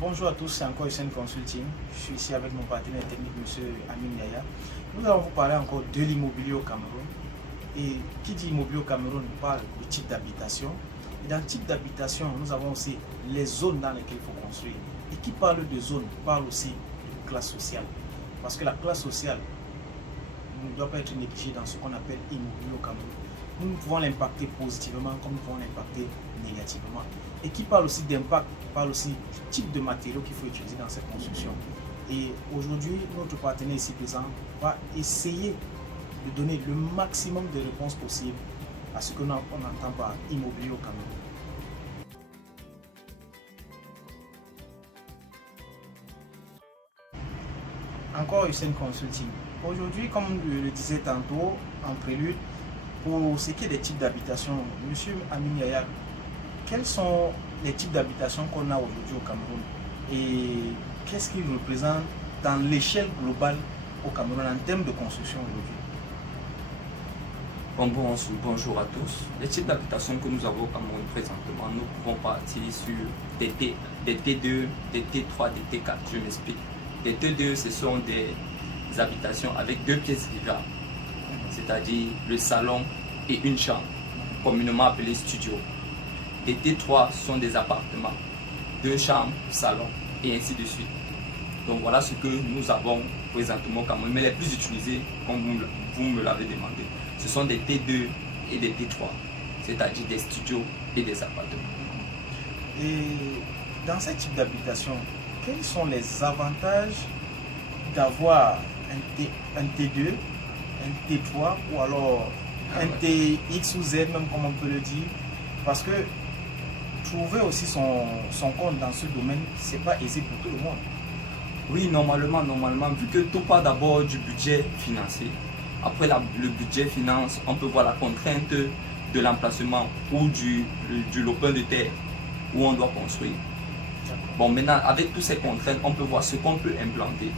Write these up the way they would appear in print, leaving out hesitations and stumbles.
Bonjour à tous, c'est encore Hussein Consulting. Je suis ici avec mon partenaire technique, M. Amin Yaya. Nous allons vous parler encore de l'immobilier au Cameroun. Et qui dit immobilier au Cameroun parle du type d'habitation. Et dans le type d'habitation, nous avons aussi les zones dans lesquelles il faut construire. Et qui parle de zones parle aussi de classe sociale. Parce que la classe sociale ne doit pas être négligée dans ce qu'on appelle immobilier au Cameroun. Nous pouvons l'impacter positivement comme nous pouvons l'impacter négativement. Et qui parle aussi d'impact, parle aussi du type de matériaux qu'il faut utiliser dans cette construction. Et aujourd'hui, notre partenaire ici présent va essayer de donner le maximum de réponses possibles à ce que l'on entend par immobilier au Cameroun. Encore Hussein Consulting. Aujourd'hui, comme je le disais tantôt en prélude, pour ce qui est des types d'habitation, Monsieur Amin Yaya, quels sont les types d'habitation qu'on a aujourd'hui au Cameroun et qu'est-ce qu'ils représentent dans l'échelle globale au Cameroun en termes de construction aujourd'hui? Bonjour à tous. Les types d'habitation que nous avons au Cameroun présentement, nous pouvons partir sur des T2, des T3, des T4. Je m'explique. Des T2, ce sont des habitations avec deux pièces vivables, c'est-à-dire le salon et une chambre, communément appelé studio. Les T3 sont des appartements, deux chambres, salon et ainsi de suite. Donc voilà ce que nous avons présentement au Cameroun. Mais les plus utilisés, comme vous me l'avez demandé, ce sont des T2 et des T3, c'est-à-dire des studios et des appartements. Et dans ce type d'habitation, quels sont les avantages d'avoir un T2, un T3 ou alors un TX ou Z, même comme on peut le dire? Parce que trouver aussi son compte dans ce domaine, c'est pas aisé pour tout le monde. Oui, normalement, vu que tout part d'abord du budget financier. Après le budget finance, on peut voir la contrainte de l'emplacement ou du lopin de terre où on doit construire. Bon, maintenant, avec toutes ces contraintes, on peut voir ce qu'on peut implanter.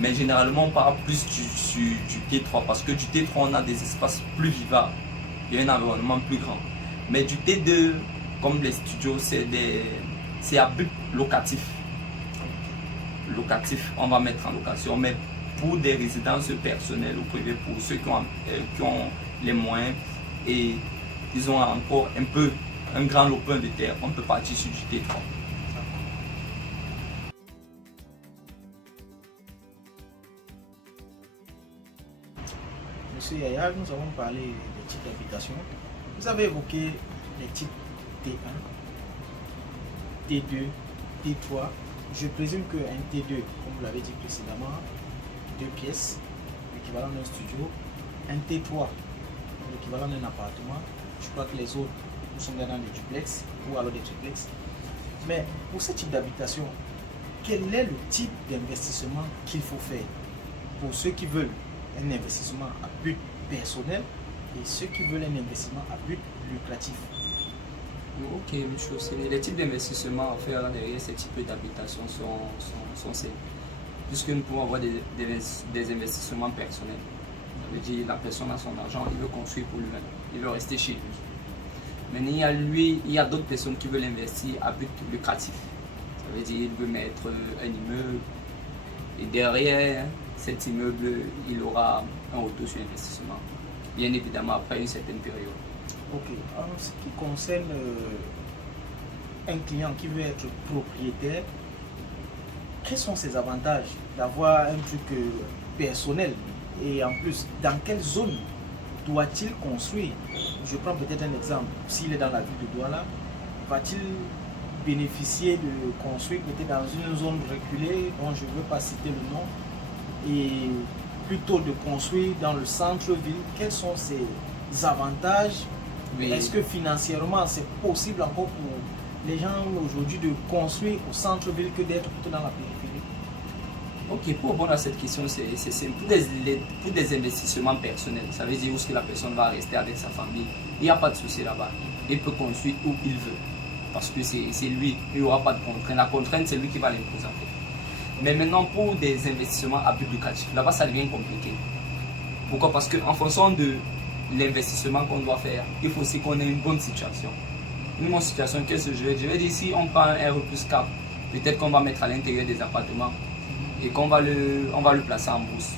Mais généralement, on parle plus du T3 parce que du T3, on a des espaces plus vivables. Il y a un environnement plus grand. Mais du T2, comme les studios, c'est à but locatif. Locatif, on va mettre en location, mais pour des résidences personnelles ou privées, pour ceux qui ont les moyens et ils ont encore un grand lopin de terre, on peut partir sur du T3. Monsieur Yaya, nous avons parlé des types d'habitation. Vous avez évoqué les types T1, T2, T3. Je présume qu'un T2, comme vous l'avez dit précédemment, deux pièces, l'équivalent d'un studio. Un T3, l'équivalent d'un appartement. Je crois que les autres sont dans des duplex ou alors des triplex. Mais pour ce type d'habitation, quel est le type d'investissement qu'il faut faire pour ceux qui veulent un investissement à but personnel et ceux qui veulent un investissement à but lucratif? Ok, monsieur, les types d'investissements à faire derrière ces types d'habitation sont simples. Puisque nous pouvons avoir des investissements personnels. Ça veut dire la personne a son argent, il veut construire pour lui-même, il veut rester chez lui. Mais il y a d'autres personnes qui veulent investir à but lucratif. Ça veut dire qu'il veut mettre un immeuble et derrière cet immeuble, il aura un retour sur investissement. Bien évidemment après une certaine période. Ok, en ce qui concerne un client qui veut être propriétaire, quels sont ses avantages d'avoir un truc personnel et en plus, dans quelle zone doit-il construire? Je prends peut-être un exemple, s'il est dans la ville de Douala, va-t-il bénéficier de construire peut-être dans une zone reculée dont je ne veux pas citer le nom et plutôt de construire dans le centre-ville? Quels sont ses avantages? Oui. Est-ce que financièrement c'est possible encore pour les gens aujourd'hui de construire au centre-ville que d'être plutôt dans la périphérie? Ok, pour répondre à cette question, c'est simple. Pour des investissements personnels, ça veut dire où la personne va rester avec sa famille, il n'y a pas de souci là-bas. Il peut construire où il veut. Parce que c'est lui, il n'y aura pas de contrainte. La contrainte, c'est lui qui va l'imposer en fait. Mais maintenant, pour des investissements à but lucratif, là-bas, ça devient compliqué. Pourquoi? Parce qu'en fonction de l'investissement qu'on doit faire, il faut aussi qu'on ait une bonne situation. Une bonne situation, qu'est-ce que je vais dire? Si on prend un R plus 4 peut-être qu'on va mettre à l'intérieur des appartements et qu'on va on va le placer en bourse.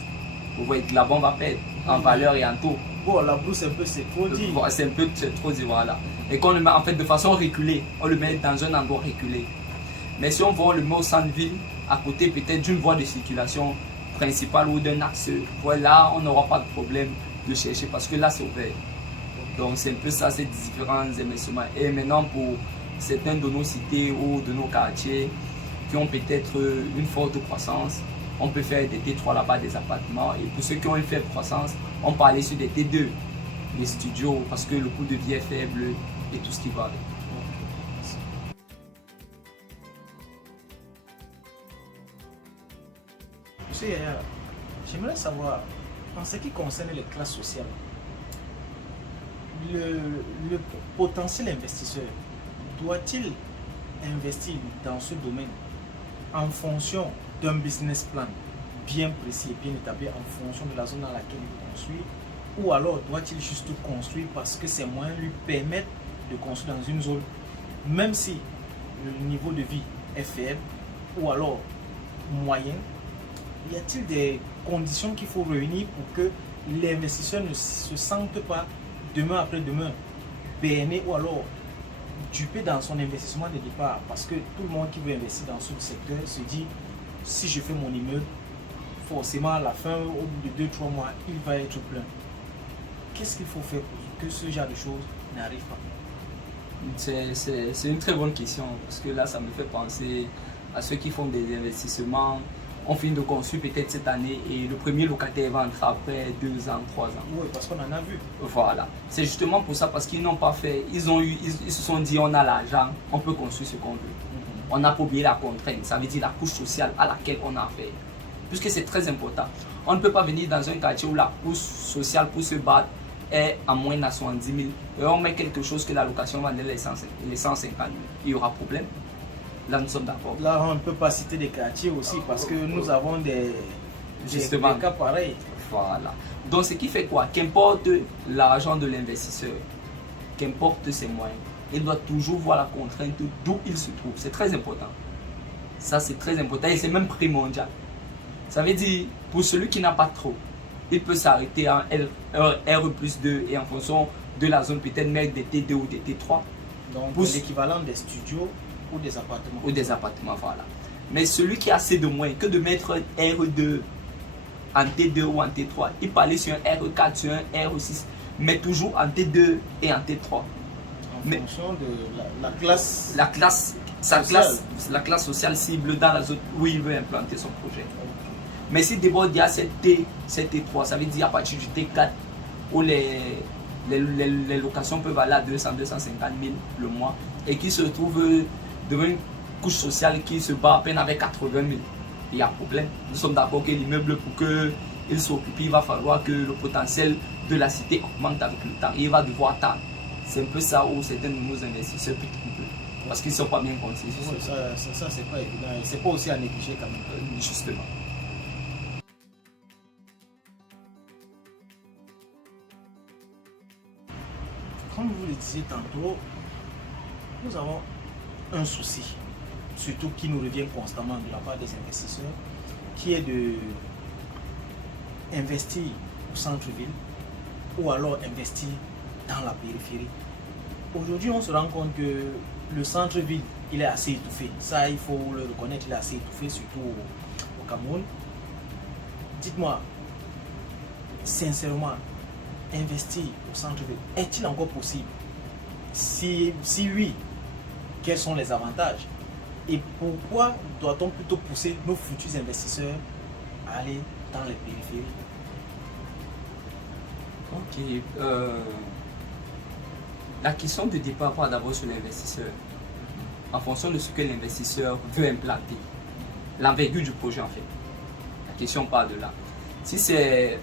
Vous voyez que là-bas, on va perdre en valeur et en taux. Bon, la bourse, c'est trop dit. C'est un peu trop dit, voilà. Et qu'on le met en fait de façon reculée, on le met dans un endroit reculé. Mais si on voit, on le met au centre-ville, à côté peut-être d'une voie de circulation principale ou d'un axe, voilà, on n'aura pas de problème de chercher parce que là, c'est ouvert. Donc, c'est un peu ça, ces différents investissements. Et maintenant, pour certains de nos cités ou de nos quartiers qui ont peut-être une forte croissance, on peut faire des T3 là-bas, des appartements. Et pour ceux qui ont une faible croissance, on peut aller sur des T2, les studios, parce que le coût de vie est faible et tout ce qui va avec. Monsieur Yaya, j'aimerais savoir, en ce qui concerne les classes sociales, le potentiel investisseur doit-il investir dans ce domaine en fonction d'un business plan bien précis et bien établi en fonction de la zone dans laquelle il construit, ou alors doit-il juste construire parce que ses moyens lui permettent de construire dans une zone, même si le niveau de vie est faible ou alors moyen? Y a-t-il des conditions qu'il faut réunir pour que l'investisseur ne se sente pas demain après demain berné ou alors dupé dans son investissement de départ? Parce que tout le monde qui veut investir dans ce secteur se dit, si je fais mon immeuble, forcément à la fin, au bout de 2-3 mois, il va être plein. Qu'est-ce qu'il faut faire pour que ce genre de choses n'arrive pas? C'est une très bonne question parce que là, ça me fait penser à ceux qui font des investissements. On finit de construire peut-être cette année et le premier locataire va entrer après 2 ans, 3 ans. Oui, parce qu'on en a vu. Voilà. C'est justement pour ça, parce qu'ils n'ont pas fait, ils se sont dit on a l'argent, on peut construire ce qu'on veut. On n'a pas oublié la contrainte, ça veut dire la couche sociale à laquelle on a affaire. Puisque c'est très important. On ne peut pas venir dans un quartier où la couche sociale pour se battre est à moins de 70 000 et on met quelque chose que la location va donner les 150 000. Il y aura problème. Là, nous sommes d'accord. Là, on ne peut pas citer des quartiers aussi parce que nous avons des cas pareils. Voilà. Donc, ce qui fait quoi? Qu'importe l'argent de l'investisseur, qu'importe ses moyens, il doit toujours voir la contrainte d'où il se trouve. C'est très important. Ça, c'est très important et c'est même primordial. Ça veut dire, pour celui qui n'a pas trop, il peut s'arrêter en R+2 et en fonction de la zone, peut-être mettre des T2 ou des T3. Donc, l'équivalent des studios ou des appartements. Ou des appartements, voilà. Mais celui qui a assez de moyens que de mettre un R2 en T2 ou en T3, il peut aller sur un R4, sur un R6, mais toujours en T2 et en T3. En fonction de la classe. La classe sociale cible dans la zone où il veut implanter son projet. Mais si d'abord il y a cette T3, ça veut dire à partir du T4 où les locations peuvent aller à 200, 250 000 le mois et qui se retrouvent devant une couche sociale qui se bat à peine avec 80 000. Il y a problème. Nous sommes d'accord que l'immeuble, pour qu'il s'occupe, il va falloir que le potentiel de la cité augmente avec le temps. Il va devoir attendre. C'est un peu ça où certains de nos investisseurs piquent un peu. Parce qu'ils ne sont pas bien conseillés. Oui, ça c'est pas évident. Et c'est pas aussi à négliger quand même. Justement. Comme vous le disiez tantôt, nous avons un souci, surtout qui nous revient constamment de la part des investisseurs, qui est de investir au centre-ville ou alors investir dans la périphérie. Aujourd'hui, on se rend compte que le centre-ville, il est assez étouffé. Ça, il faut le reconnaître, il est assez étouffé, surtout au Cameroun. Dites-moi, sincèrement, investir au centre-ville, est-il encore possible? Si oui, quels sont les avantages? Et pourquoi doit-on plutôt pousser nos futurs investisseurs à aller dans les périphéries? Ok. La question de départ part d'abord sur l'investisseur. En fonction de ce que l'investisseur veut implanter. L'envergure du projet en fait. La question part de là. Si c'est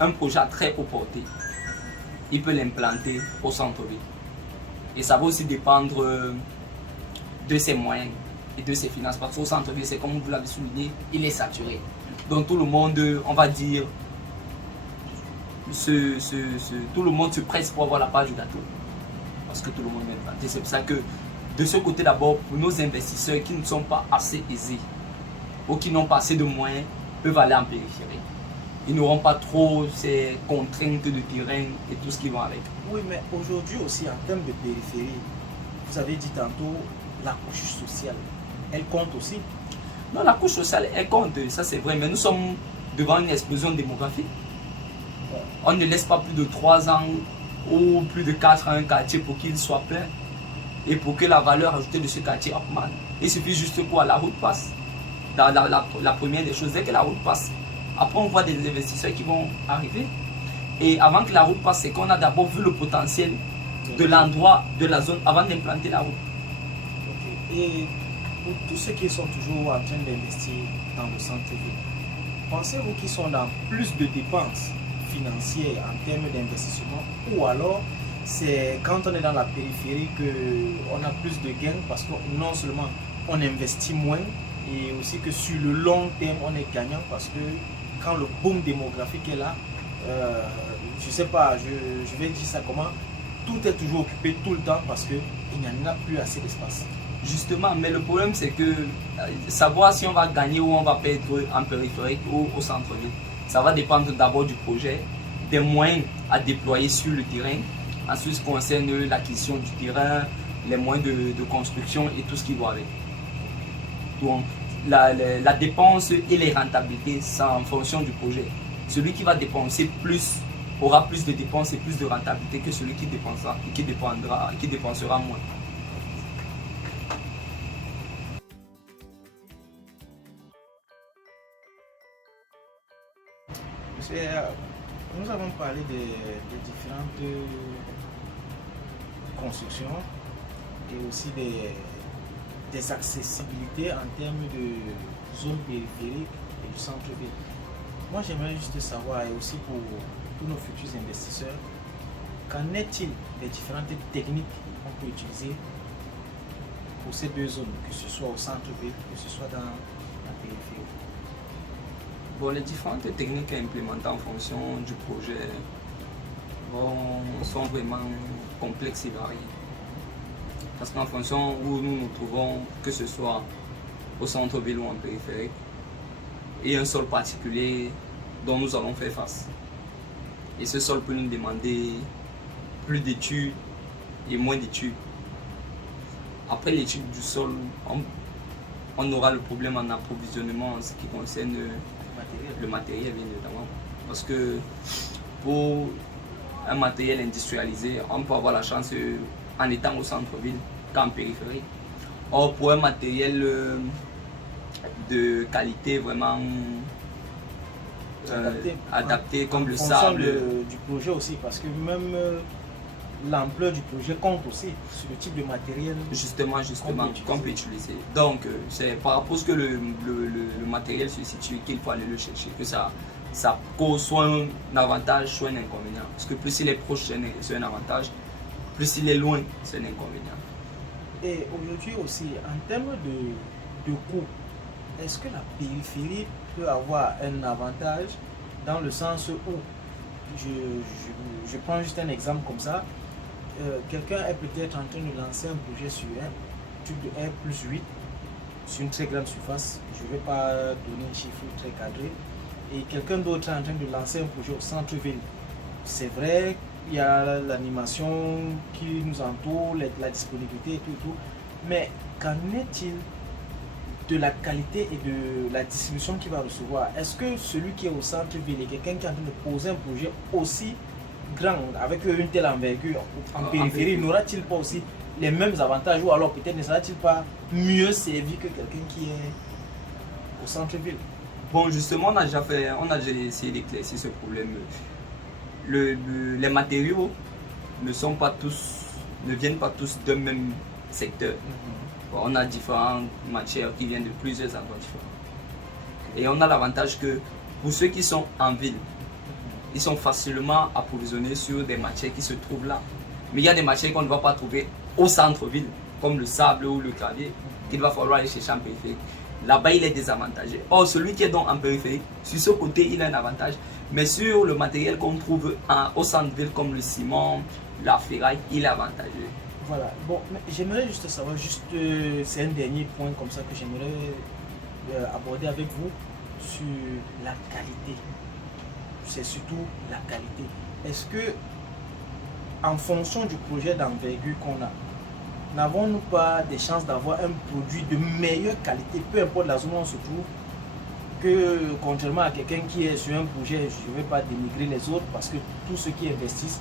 un projet à très haute portée, il peut l'implanter au centre-ville. Et ça va aussi dépendre de ses moyens et de ses finances. Parce qu'au centre-ville, c'est comme vous l'avez souligné, il est saturé. Donc tout le monde, on va dire, tout le monde se presse pour avoir la part du gâteau. Parce que tout le monde veut implanter. C'est pour ça que de ce côté d'abord, pour nos investisseurs qui ne sont pas assez aisés ou qui n'ont pas assez de moyens, peuvent aller en périphérie. Ils n'auront pas trop ces contraintes de terrain et tout ce qui va avec. Oui, mais aujourd'hui aussi, en termes de périphérie, vous avez dit tantôt, la couche sociale, elle compte aussi. Non, la couche sociale, elle compte, ça c'est vrai, mais nous sommes devant une explosion démographique. On ne laisse pas plus de 3 ans ou plus de 4 ans un quartier pour qu'il soit plein et pour que la valeur ajoutée de ce quartier augmente. Il suffit juste quoi, la route passe. La première des choses, dès que la route passe, après on voit des investisseurs qui vont arriver. Et avant que la route passe, c'est qu'on a d'abord vu le potentiel de l'endroit, de la zone, avant d'implanter la route. Okay. Et pour tous ceux qui sont toujours en train d'investir dans le centre-ville, pensez-vous qu'ils sont dans plus de dépenses financières en termes d'investissement, ou alors c'est quand on est dans la périphérie qu'on a plus de gains parce que non seulement on investit moins, et aussi que sur le long terme on est gagnant parce que quand le boom démographique est là, je ne sais pas, je vais dire ça comment, tout est toujours occupé tout le temps parce qu'il n'y en a plus assez d'espace. Justement, mais le problème c'est que savoir si on va gagner ou on va perdre en périphérie ou au centre-ville, ça va dépendre d'abord du projet, des moyens à déployer sur le terrain. Ensuite, ce qui concerne l'acquisition du terrain, les moyens de construction et tout ce qui va avec. Donc, la dépense et les rentabilités, c'est en fonction du projet. Celui qui va dépenser plus aura plus de dépenses et plus de rentabilité que celui qui dépensera et qui dépensera moins. Nous avons parlé des différentes constructions et aussi des accessibilités en termes de zones périphériques et du centre-ville. Moi, j'aimerais juste savoir, et aussi pour nos futurs investisseurs, qu'en est-il des différentes techniques qu'on peut utiliser pour ces deux zones, que ce soit au centre-ville, que ce soit dans la périphérie? Bon, les différentes techniques à implémenter en fonction du projet sont vraiment complexes et variées. Parce qu'en fonction où nous nous trouvons, que ce soit au centre-ville ou en périphérie, il y a un sol particulier dont nous allons faire face. Et ce sol peut nous demander plus d'études et moins d'études. Après l'étude du sol, on aura le problème en approvisionnement en ce qui concerne le matériel, bien évidemment. Parce que pour un matériel industrialisé, on peut avoir la chance en étant au centre-ville qu'en périphérie. Or, pour un matériel de qualité vraiment adapté comme le sable. Du projet aussi, parce que même l'ampleur du projet compte aussi sur le type de matériel justement qu'on peut utiliser. Donc c'est par rapport à ce que le matériel se situe qu'il faut aller le chercher, que ça cause soit un avantage soit un inconvénient. Parce que plus il est proche c'est un avantage, plus il est loin c'est un inconvénient. Et aujourd'hui aussi, en termes de coût, est-ce que la périphérie peut avoir un avantage dans le sens où, je prends juste un exemple comme ça, quelqu'un est peut-être en train de lancer un projet sur un tube de R+8 sur une très grande surface, je ne vais pas donner un chiffre très cadré, et quelqu'un d'autre est en train de lancer un projet au centre-ville. C'est vrai, il y a l'animation qui nous entoure, la disponibilité et tout, mais qu'en est-il de la qualité et de la distribution qu'il va recevoir? Est-ce que celui qui est au centre-ville est quelqu'un qui est en train de poser un projet aussi grand, avec une telle envergure en périphérie, n'aura-t-il pas aussi les mêmes avantages, ou alors peut-être ne sera-t-il pas mieux servi que quelqu'un qui est au centre-ville? Bon, justement, on a déjà essayé d'éclaircir ce problème. Les matériaux ne viennent pas tous d'un même secteur. Bon, on a différentes matières qui viennent de plusieurs endroits différents. Et on a l'avantage que pour ceux qui sont en ville, ils sont facilement approvisionnés sur des matières qui se trouvent là. Mais il y a des matières qu'on ne va pas trouver au centre-ville, comme le sable ou le gravier, qu'il va falloir aller chercher en périphérie. Là-bas, il est désavantagé. Or, celui qui est donc en périphérie, sur ce côté, il a un avantage. Mais sur le matériel qu'on trouve au centre-ville, comme le ciment, la ferraille, il est avantageux. Voilà. Bon, j'aimerais juste savoir, c'est un dernier point comme ça que j'aimerais aborder avec vous sur la qualité. C'est surtout la qualité. Est-ce que, en fonction du projet d'envergure qu'on a, n'avons-nous pas des chances d'avoir un produit de meilleure qualité, peu importe la zone où on se trouve, que contrairement à quelqu'un qui est sur un projet, je ne vais pas dénigrer les autres parce que tous ceux qui investissent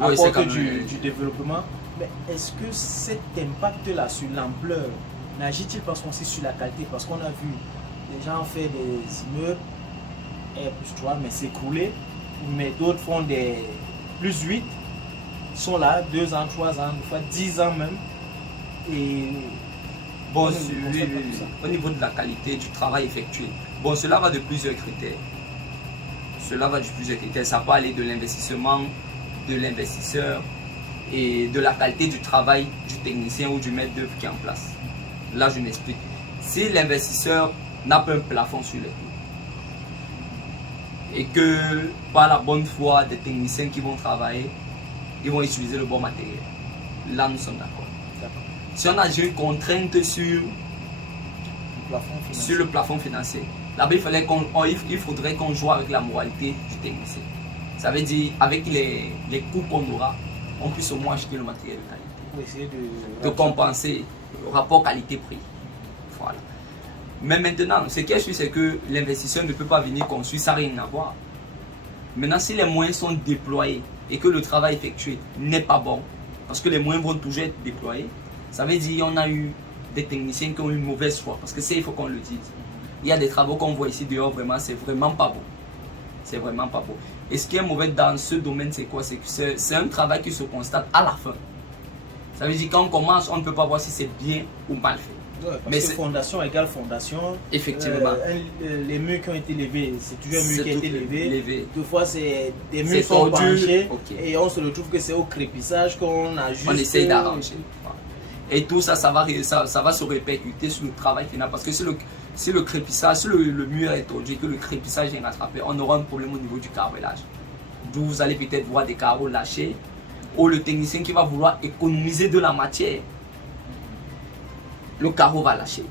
apportent du développement. Mais est-ce que cet impact-là sur l'ampleur n'agit-il pas aussi sur la qualité? Parce qu'on a vu des gens faire des immeubles R+3 mais s'écrouler, mais d'autres font des +8, sont là 2 ans, 3 ans, des fois 10 ans même. Et bon, au niveau de la qualité du travail effectué, bon, cela va de plusieurs critères. Ça peut aller de l'investissement, de l'investisseur et de la qualité du travail du technicien ou du maître d'œuvre qui est en place. Là, je m'explique. Si l'investisseur n'a pas un plafond sur les coûts et que par la bonne foi des techniciens qui vont travailler, ils vont utiliser le bon matériel, là nous sommes d'accord. Si on a une contrainte sur le plafond financier, là-bas il faudrait qu'on joue avec la moralité du technicien. Ça veut dire avec les coûts qu'on aura, on puisse au moins acheter le matériel de qualité. Pour essayer de compenser le rapport qualité-prix. Voilà. Mais maintenant, ce qui est sûr, c'est que l'investisseur ne peut pas venir construire sans rien avoir. Maintenant, si les moyens sont déployés et que le travail effectué n'est pas bon, parce que les moyens vont toujours être déployés, ça veut dire qu'on a eu des techniciens qui ont eu une mauvaise foi. Parce que c'est, il faut qu'on le dise. Il y a des travaux qu'on voit ici dehors, vraiment, c'est vraiment pas beau. C'est vraiment pas beau. Et ce qui est mauvais dans ce domaine, c'est quoi? C'est que c'est un travail qui se constate à la fin. Ça veut dire quand on commence, on ne peut pas voir si c'est bien ou mal fait. Ouais, mais c'est fondation égale fondation. Effectivement. Les murs qui ont été levés, c'est toujours un mur qui a été levé. Deux fois, c'est des murs sont penchés. Okay. Et on se retrouve que c'est au crépissage qu'on a juste. On essaye d'arranger. Et tout ça, ça va se répercuter sur le travail final. Parce que si le crépissage, si le mur est tordu, que le crépissage est rattrapé, on aura un problème au niveau du carrelage. D'où vous allez peut-être voir des carreaux lâchés. Ou le technicien qui va vouloir économiser de la matière, le carreau va lâcher.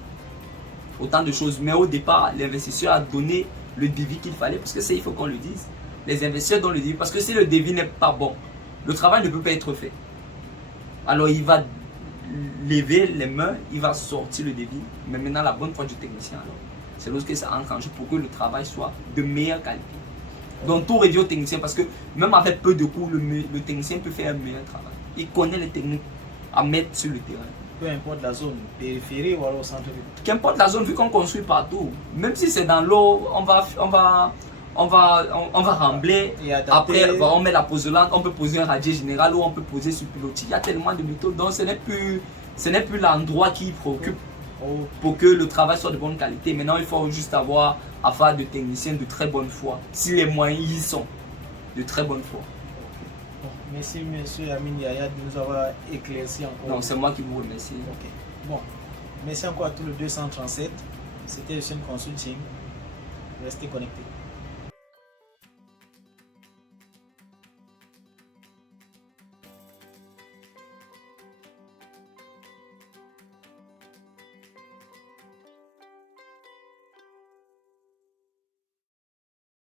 Autant de choses. Mais au départ, l'investisseur a donné le devis qu'il fallait. Parce que c'est, il faut qu'on le dise. Les investisseurs donnent le devis. Parce que si le devis n'est pas bon, le travail ne peut pas être fait. Alors il va lever les mains, il va sortir le devis. Mais maintenant, la bonne foi du technicien, c'est lorsque ça entre en jeu pour que le travail soit de meilleure qualité. Donc tout revient au technicien parce que même avec peu de coûts, le technicien peut faire un meilleur travail. Il connaît les techniques à mettre sur le terrain. Peu importe la zone, périphérie ou alors au centre-ville. Qu'importe la zone, vu qu'on construit partout. Même si c'est dans l'eau, on va rembler. Après, on met la posolante, on peut poser un radier général ou on peut poser sur pilotis. Il y a tellement de méthodes. Donc ce n'est plus l'endroit qui préoccupe pour que le travail soit de bonne qualité. Maintenant, il faut juste avoir affaire de techniciens de très bonne foi. Si les moyens y sont, de très bonne foi. Bon, merci monsieur Amin Yaya de nous avoir éclairci encore. Non, c'est moi qui vous remercie. Okay. Bon, merci encore à tous les 237. C'était le Sun Consulting. Restez connectés.